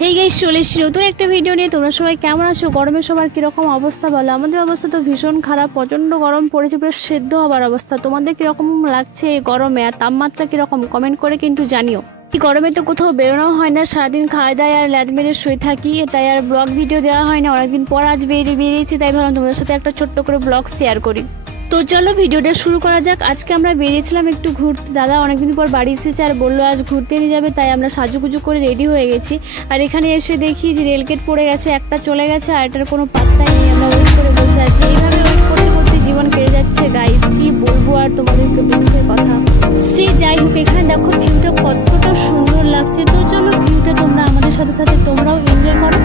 Hey guys, চলে এসেছি নতুন একটা ভিডিও নিয়ে। তোমরা সবাই কেমন আছো? গরমে সবার কিরকম অবস্থা বলো? আমাদের অবস্থা তো ভীষণ খারাপ, প্রচন্ড গরম পড়েছে, পুরো সেদ্ধ হবার অবস্থা। তোমাদের কিরকম লাগছে এই গরমে, আর তাপমাত্রা কিরকম কমেন্ট করে কিন্তু জানিও। এই গরমে তো কোথাও বেরোনো হয় না, সারাদিন খাওয়া দাওয়া আর ল্যাদ মেরে শুয়ে থাকি, তাই আর ব্লগ ভিডিও দেওয়া হয় না। অনেকদিন পর আজ বেরিয়েছি, তাই ভাবলাম তোমাদের সাথে একটা ছোট্ট করে ব্লগ শেয়ার করি। তো চলো ভিডিওটা শুরু করা যাক। আজকে আমরা বেরিয়েছিলাম একটু ঘুরতে। দাদা অনেকদিন পর বাড়ি এসেছে আর বললো আজ ঘুরতে নিয়ে যাবে, তাই আমরা সাজুগুজু করে রেডি হয়ে গেছি। আর এখানে এসে দেখি যে রেলগেট পড়ে গেছে, একটা চলে গেছে আর এটার কোনো পাত্তাই নেই। আমরা ওয়েট করে বসে আছি, এইভাবে ওয়েট করতে করতে জীবন কেটে যাচ্ছে গাইস। কি বলবো আর তোমাদেরকে দুঃখের কথা। সে যাই হোক, এখানে দেখো ভিউটা কতটা সুন্দর লাগছে। তো চলো ভিউটা তোমরা আমাদের সাথে সাথে তোমরাও এনজয় করো।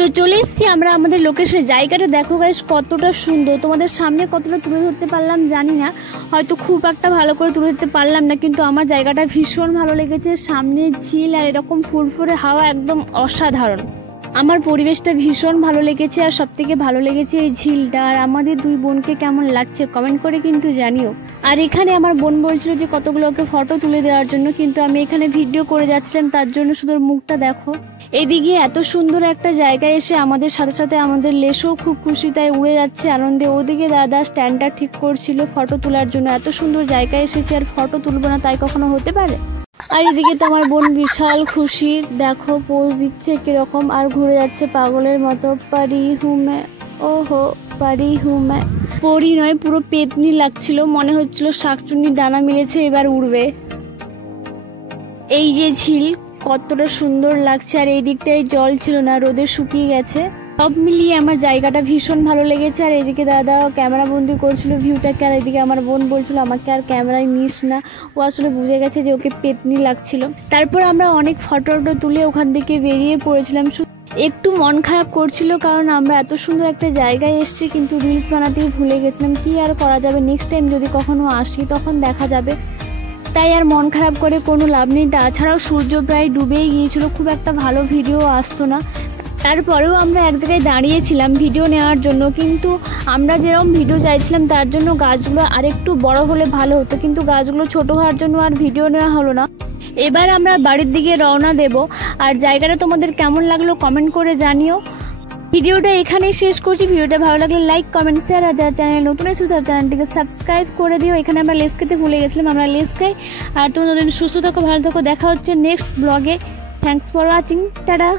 তো চলে এসেছি আমরা আমাদের লোকেশনে। জায়গাটা দেখো গাইস কতটা সুন্দর। তোমাদের সামনে কতটা তুলে ধরতে পারলাম জানি না, হয়তো খুব একটা ভালো করে তুলে ধরতে পারলাম না, কিন্তু আমার জায়গাটা ভীষণ ভালো লেগেছে। সামনে ঝিল আর এরকম ফুরফুরে হাওয়া, একদম অসাধারণ। আমার পরিবেশটা ভীষণ ভালো লেগেছে, আর সব থেকে ভালো লেগেছে এই ঝিলটা। আর আমাদের দুই বোনকে কেমন লাগছে কমেন্ট করে কিন্তু জানিও। আর এখানে আমার বোন বলছিল যে কতগুলোকে ফটো তুলে দেওয়ার জন্য, কিন্তু আমি এখানে ভিডিও করে যাচ্ছিলাম, তার জন্য শুধু মুখটা দেখো। এদিকে এত সুন্দর একটা জায়গায় এসে আমাদের সাথে সাথে আমাদের লেসও খুব খুশি, তাই উড়ে যাচ্ছে আনন্দে। ওদিকে দাদা স্ট্যান্ডটা ঠিক করছিল ফটো তোলার জন্য। এত সুন্দর জায়গায় এসেছে আর ফটো তুলবো না, তাই কখনো হতে পারে? আর এদিকে তো আমার বোন বিশাল খুশি, দেখো পোজ দিচ্ছে কিরকম, আর ঘুরে যাচ্ছে পাগলের মতো। পারি হুমে, ওহো পারি হুমে। পরি নয়, পুরো পেতনি লাগছিল, মনে হচ্ছিল শাকচুন্নির ডানা মিলেছে, এবার উড়বে। এই যে ঝিল কতটা সুন্দর লাগছে, আর এই দিকটায় জল ছিল না, রোদে শুকিয়ে গেছে। সব মিলিয়ে আমার জায়গাটা ভীষণ ভালো লেগেছে। আর এদিকে দাদা ক্যামেরা বন্দি করছিল ভিউটাকে, আর এদিকে আমার বোন বলছিল আমাকে আর ক্যামেরায় নিস না। ও আসলে বুঝে গেছে যে ওকে পেতনি লাগছিল। তারপর আমরা অনেক ফটো তুলে ওখান থেকে বেরিয়ে পড়েছিলাম। একটু মন খারাপ করছিল, কারণ আমরা এত সুন্দর একটা জায়গায় এসেছি কিন্তু রিলস বানাতেই ভুলে গেছিলাম। কি আর করা যাবে, নেক্সট টাইম যদি কখনো আসি তখন দেখা যাবে। তাই আর মন খারাপ করে কোনো লাভ নেই। তাছাড়াও সূর্য প্রায় ডুবেই গিয়েছিল, খুব একটা ভালো ভিডিও আসতো না। তারপরেও আমরা এক জায়গায় দাঁড়িয়েছিলাম ভিডিও নেওয়ার জন্য, কিন্তু আমরা যেরকম ভিডিও চাইছিলাম তার জন্য গাছগুলো আরেকটু বড় হলে ভালো হতো, কিন্তু গাছগুলো ছোট হওয়ার জন্য আর ভিডিও নেওয়া হলো না। এবার আমরা বাড়ির দিকে রওনা দেব। আর জায়গাটা তোমাদের কেমন লাগলো কমেন্ট করে জানিও। ভিডিওটা এখানেই শেষ করছি। ভিডিওটা ভালো লাগলে লাইক কমেন্ট শেয়ার, আর যারা চ্যানেল নতুন এসেছো তার চ্যানেলটিকে সাবস্ক্রাইব করে দিও। এখানে আমরা লেস খেতে ভুলে গেছিলাম, আমরা লেস খাই। আর তোমরা যদি সুস্থ থাকো, ভালো থাকো, দেখা হচ্ছে নেক্সট ব্লগে। Thanks for watching, tata.